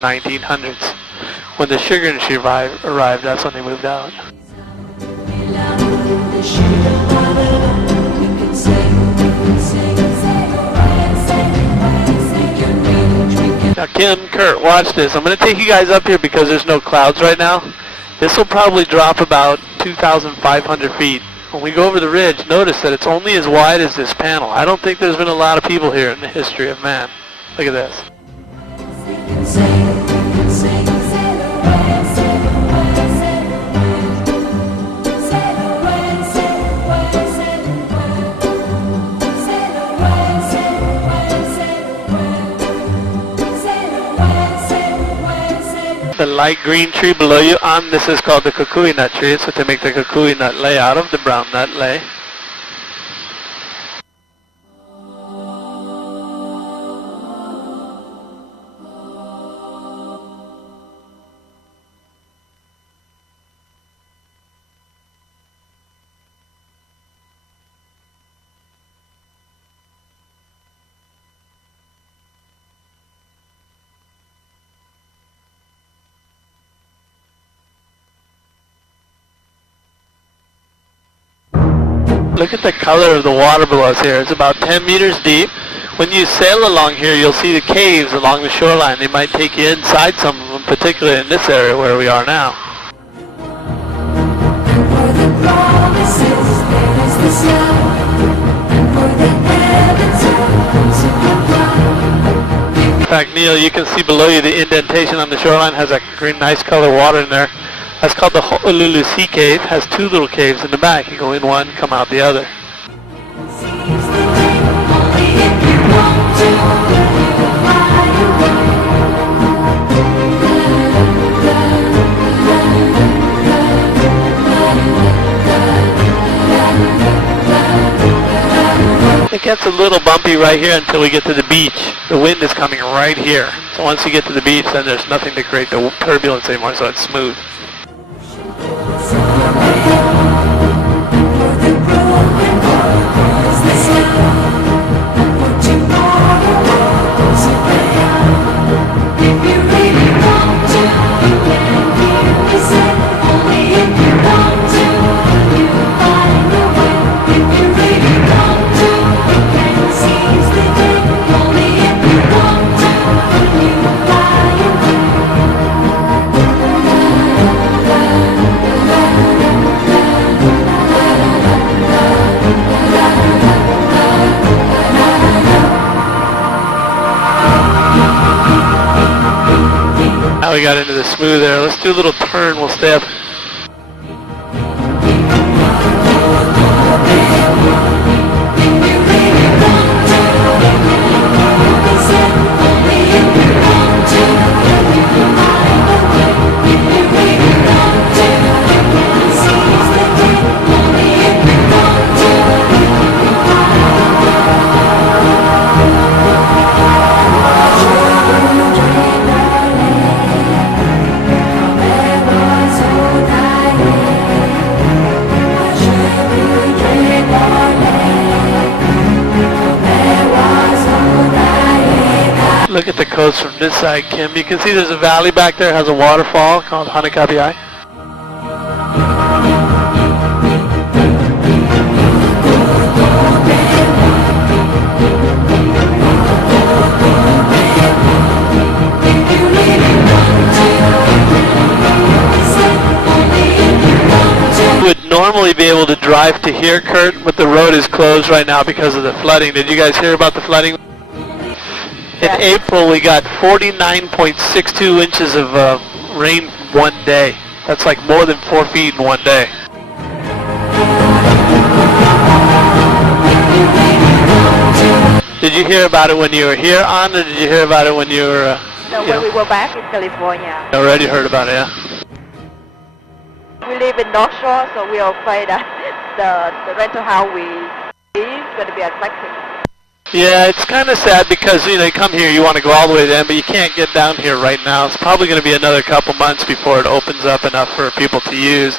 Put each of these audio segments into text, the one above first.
1900s. When the sugar industry arrived, that's when they moved out. Now Kim, Kurt, watch this. I'm going to take you guys up here because there's no clouds right now. This will probably drop about 2,500 feet. When we go over the ridge, notice that it's only as wide as this panel. I don't think there's been a lot of people here in the history of man. Look at this. The light green tree below you on this is called the kauai nut tree. It's what they make the kauai nut lay out of, the brown nut lay. Look at the color of the water below us here. It's about 10 meters deep. When you sail along here, you'll see the caves along the shoreline. They might take you inside some of them, particularly in this area where we are now. In fact, Neil, you can see below you the indentation on the shoreline has a green, nice color water in there. That's called the Honolulu Sea Cave. Has two little caves in the back. You go in one, come out the other. It gets a little bumpy right here until we get to the beach. The wind is coming right here. So once you get to the beach, then there's nothing to create the turbulence anymore, so it's smooth. Now we got into the smooth area. Let's do a little turn. We'll stay up. Look at the coast from this side, Kim. You can see there's a valley back there, has a waterfall called Hanakapiai. You would normally be able to drive to here, Kurt, but the road is closed right now because of the flooding. Did you guys hear about the flooding? In April, we got 49.62 inches of rain one day. That's like more than 4 feet in one day. Did you hear about it when you were here on, or did you hear about it when you were... No, when we were back in California. Already heard about it, yeah? We live in North Shore, so we are afraid that the rental house we live is going to be affected. Yeah, it's kind of sad because, you know, you come here, you want to go all the way to them, but you can't get down here right now. It's probably going to be another couple months before it opens up enough for people to use.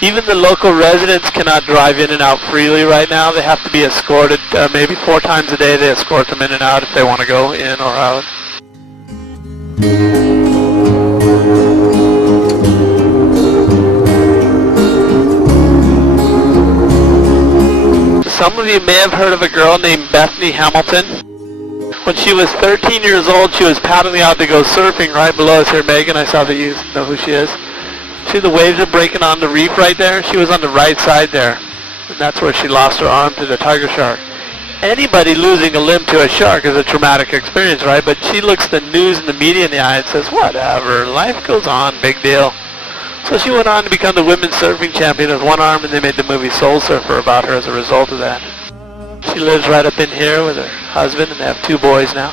Even the local residents cannot drive in and out freely right now. They have to be escorted maybe 4 times a day. They escort them in and out if they want to go in or out. Some of you may have heard of a girl named Bethany Hamilton. When she was 13 years old, she was paddling out to go surfing right below us here, Megan. I saw that you know who she is. See the waves are breaking on the reef right there? She was on the right side there. And that's where she lost her arm to the tiger shark. Anybody losing a limb to a shark is a traumatic experience, right? But she looks the news and the media in the eye and says, whatever, life goes on, big deal. So she went on to become the women's surfing champion with one arm, and they made the movie Soul Surfer about her as a result of that. She lives right up in here with her husband, and they have 2 boys now.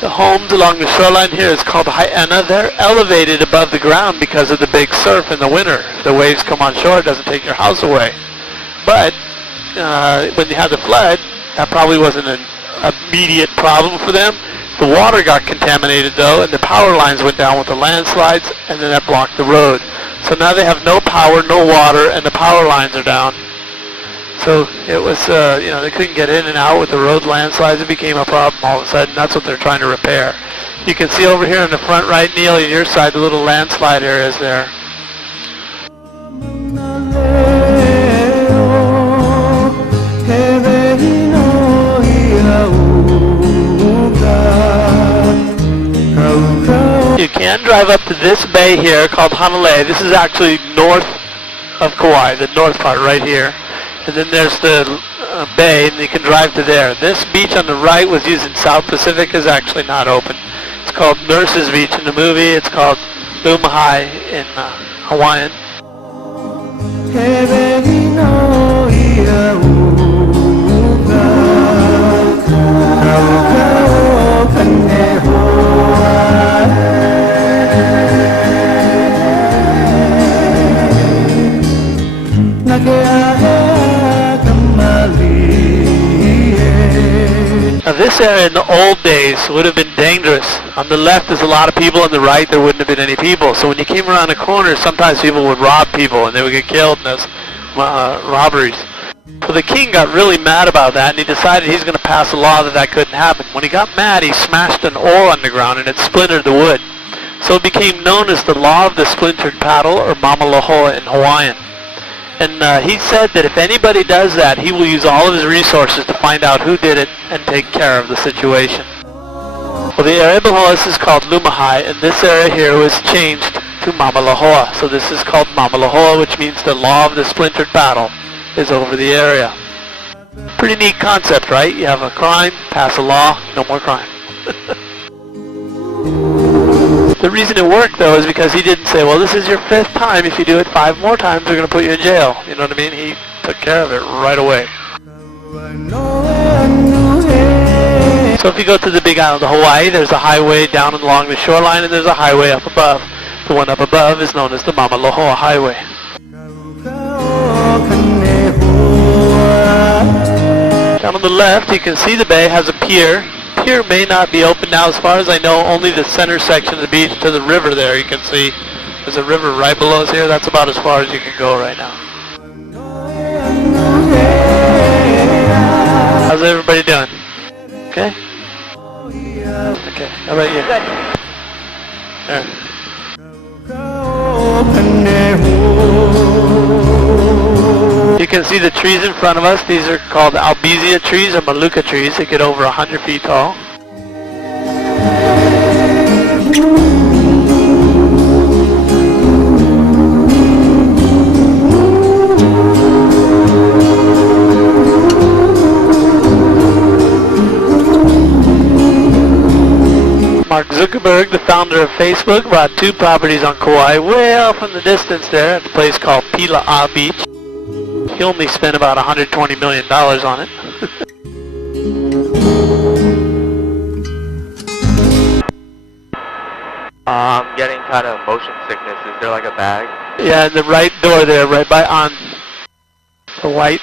The homes along the shoreline here is called Hai'ena. They're elevated above the ground because of the big surf in the winter. The waves come on shore, it doesn't take your house away. But when you had the flood, that probably wasn't an immediate problem for them. The water got contaminated though, and the power lines went down with the landslides, and then that blocked the road. So now they have no power, no water, and the power lines are down. So it was, they couldn't get in and out with the road landslides. It became a problem all of a sudden. That's what they're trying to repair. You can see over here in the front right, Neil, on your side, the little landslide areas there. You can drive up to this bay here called Hanalei. This is actually north of Kauai, the north part right here. And then there's the bay, and you can drive to there. This beach on the right was used in South Pacific, is actually not open. It's called Nurses Beach in the movie. It's called Lumahai in Hawaiian. Now this area in the old days would have been dangerous. On the left there's a lot of people, on the right there wouldn't have been any people. So when you came around a corner, sometimes people would rob people and they would get killed in those robberies. So the king got really mad about that, and he decided he's going to pass a law that couldn't happen. When he got mad, he smashed an oar on the ground and it splintered the wood. So it became known as the law of the splintered paddle, or mamalohoa in Hawaiian. And he said that if anybody does that, he will use all of his resources to find out who did it and take care of the situation. Well, the area below us is called Lumahai, and this area here was changed to Mamalohoa. So this is called Mamalohoa, which means the law of the splintered paddle is over the area. Pretty neat concept, right? You have a crime, pass a law, no more crime. The reason it worked, though, is because he didn't say, well, this is your 5th time. If you do it 5 more times, we're going to put you in jail. You know what I mean? He took care of it right away. So if you go to the big island of Hawaii, there's a highway down and along the shoreline, and there's a highway up above. The one up above is known as the Mamalohoa Highway. Down on the left, you can see the bay has a pier. Pier may not be open now. As far as I know, only the center section of the beach to the river there. You can see there's a river right below us here. That's about as far as you can go right now. How's everybody doing? Okay? Okay, how about you? Good. There. You can see the trees in front of us. These are called albizia trees or maluka trees. They get over 100 feet tall. Mark Zuckerberg, the founder of Facebook, bought 2 properties on Kauai, way off in the distance there at a place called Pila'a Beach. He only spent about $120 million on it. I'm getting kind of motion sickness. Is there like a bag? Yeah, in the right door there, right by on the white